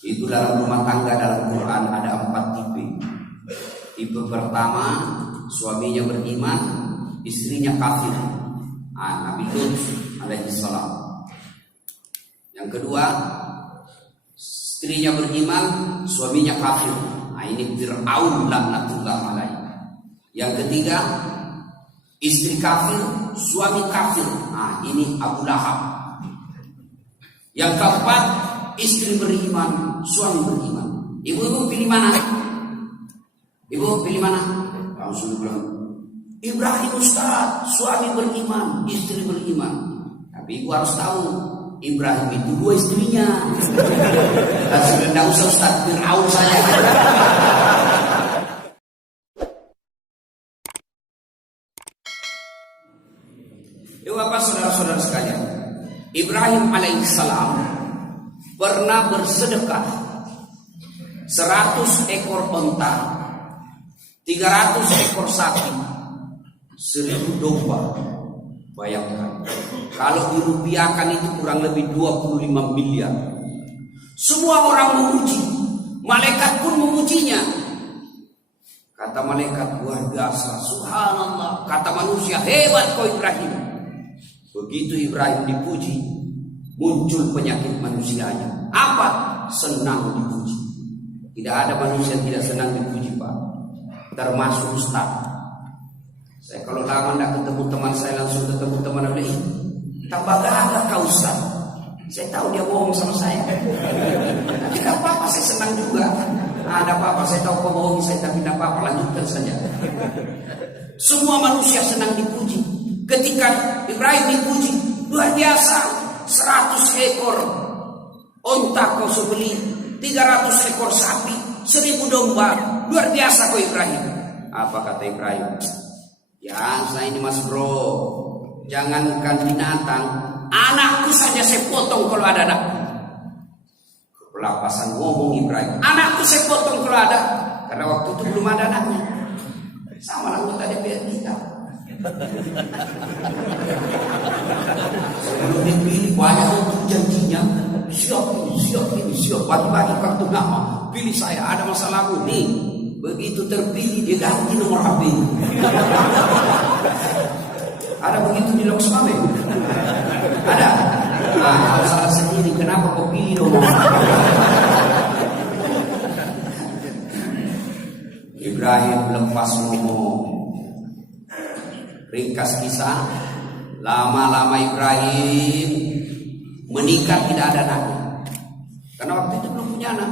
Itu dalam rumah tangga dalam Quran ada 4 tipe. Tipe pertama, suaminya beriman, istrinya kafir. Nabi Lut alaihissalam. Yang kedua, istrinya beriman, suaminya kafir. Ini Fir'aun laknatullah alaihi. Yang ketiga, istri kafir, suami kafir. Ini Abu Lahab. Yang keempat, istri beriman, suami beriman. Ibu-ibu pilih mana? Ibu pilih mana? Langsung bilang, Ibrahim Ustaz, suami beriman, istri beriman. Tapi ibu harus tahu, Ibrahim itu 2 istrinya. Tidak usah Ustaz, Fir'aun saya. Bapak saudara-saudara sekalian, Ibrahim alaihissalam pernah bersedekah 100 ekor onta, 300 ekor sapi, 1000 domba. Bayangkan, kalau dirupiahkan itu kurang lebih 25 miliar. Semua orang memuji, malaikat pun memujinya. Kata malaikat, luar biasa, subhanallah. Kata manusia, hebat kau Ibrahim. Begitu Ibrahim dipuji, muncul penyakit manusianya. Apa? Senang dipuji. Tidak ada manusia yang tidak senang dipuji, Pak. Termasuk Ustaz. Saya kalau lama tidak ketemu teman saya, langsung ketemu teman saya. Tambah gagah kau Ustaz. Saya tahu dia bohong sama saya. Tapi tidak apa-apa, saya senang juga. Ada apa-apa, saya tahu kau bohong saya, tapi tidak apa-apa, lanjutkan saja. Semua manusia senang dipuji. Ketika Ibrahim dipuji, luar biasa, 100 ekor onta kau sebeli, 300 ekor sapi, 1000 domba, luar biasa kau Ibrahim. Apa kata Ibrahim? Ya saya ini mas bro, jangankan binatang, anakku saja saya potong kalau ada anakku. Kepelapasan ngomong Ibrahim, anakku saya potong kalau ada, karena waktu itu belum ada anaknya. Sama anggota DPR kita. Sebelum dipilih banyak untuk janjinya, siap ini, bagi-bagi kartu nama, pilih saya, ada masalahmu nih. Begitu terpilih dia ganti nomor HP. Ada begitu di Loksmawe? Ada. Kalau salah sendiri, kenapa kau pilih nomor? Ibrahim lepas ngomong. Ringkas kisah, lama-lama Ibrahim menikah tidak ada anak. Karena waktu itu belum punya anak.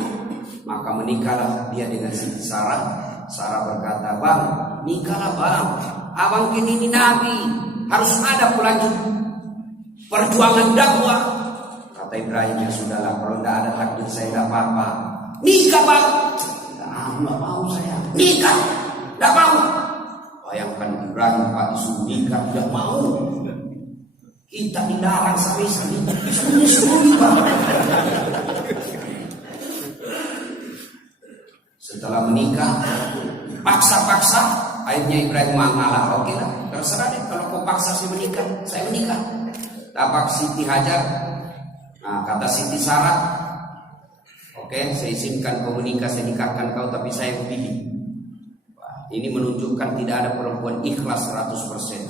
Maka menikahlah dia dengan Siti Sarah. Sarah berkata, bang, nikahlah bang. Abang kini ini nabi, harus ada pelanjut perjuangan dakwah. Kata Ibrahim, ya sudahlah, kalau tidak ada takdir saya tidak apa-apa. Nikah bang. Tidak mau saya. Nikah, tidak mau. Bayangkan Ibrahim Pak disuruh nikah tidak mau. Kita dilarang sampai sembunyi-sembunyi Pak. Setelah menikah, paksa-paksa, akhirnya Ibrahim mengalah. Oke lah, terserah deh, kalau kau paksa saya menikah. Tapak Siti Hajar. Nah, kata Siti Sarah, oke, saya izinkan kau menikah, saya nikahkan kau, tapi saya pilih. Ini menunjukkan tidak ada perempuan ikhlas 100%.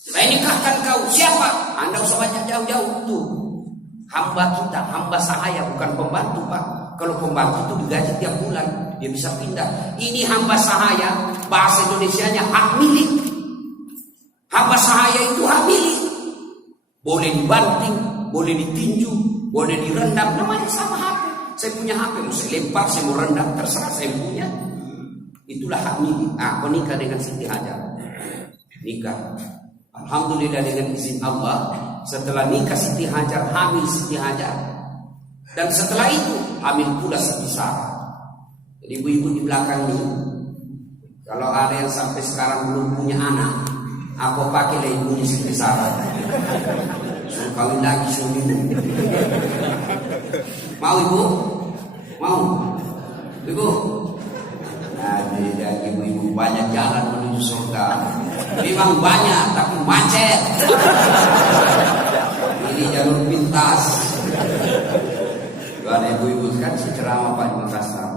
Saya nikahkan kau, siapa? Anda usah banyak jauh-jauh tuh. Hamba kita, hamba sahaya, bukan pembantu Pak. Kalau pembantu itu digaji tiap bulan, dia bisa pindah. Ini hamba sahaya, bahasa Indonesianya hak milik. Hamba sahaya itu hak milik. Boleh dibanting, boleh ditinju, boleh direndam, namanya sama HP. Saya punya HP, mau saya lempar, saya mau rendam, terserah saya punya. Itulah hak milik. Kau nikah dengan Siti Hajar. Nikah. Alhamdulillah dengan izin Allah. Setelah nikah Siti Hajar, hamil Siti Hajar. Dan setelah itu hamil pula Siti Sarah. Jadi ibu-ibu di belakang ini, kalau ada yang sampai sekarang belum punya anak, aku pakailah ibunya Siti Sarah. Suruh kawin lagi suamimu. Mau ibu? Mau? Ibu? Ada ibu-ibu banyak jalan menuju surga. Memang banyak, tapi macet. Ini jalur pintas. Luar ada ibu-ibu kan ceramah Pak di Makassar.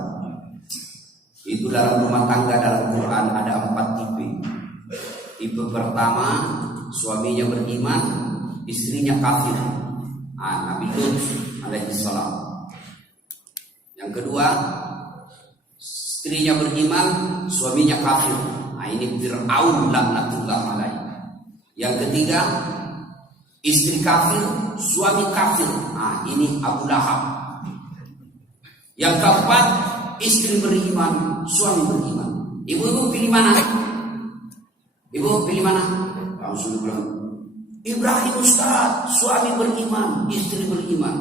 Itu dalam rumah tangga dalam Quran ada 4 tipe. Tipe pertama, suaminya beriman, istrinya kafir. Nabi Lut alaihi salam. Yang kedua, istrinya beriman, suaminya kafir. Ini Fir'aun laknatullah alaihi. Yang ketiga, istri kafir, suami kafir. Ini Abu Lahab. Yang keempat, istri beriman, suami beriman. Ibu-ibu pilih mana? Ibu pilih mana? Langsung bilang, Ibrahim Ustaz, suami beriman, istri beriman.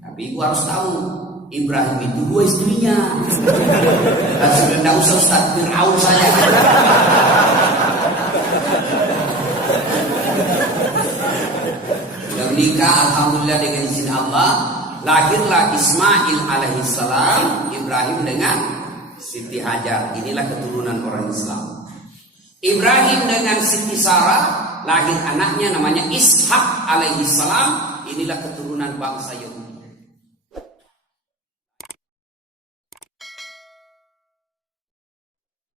Tapi ibu harus tahu, Ibrahim itu 2 istrinya. Tidak usah Ustaz, Fir'aun saya. Sudah menikah, alhamdulillah dengan izin Allah. Lahirlah Ismail alaihissalam, Ibrahim dengan Siti Hajar. Inilah keturunan orang Islam. Ibrahim dengan Siti Sarah, lahir anaknya namanya Ishak alaihissalam. Inilah keturunan bangsa Yahudi.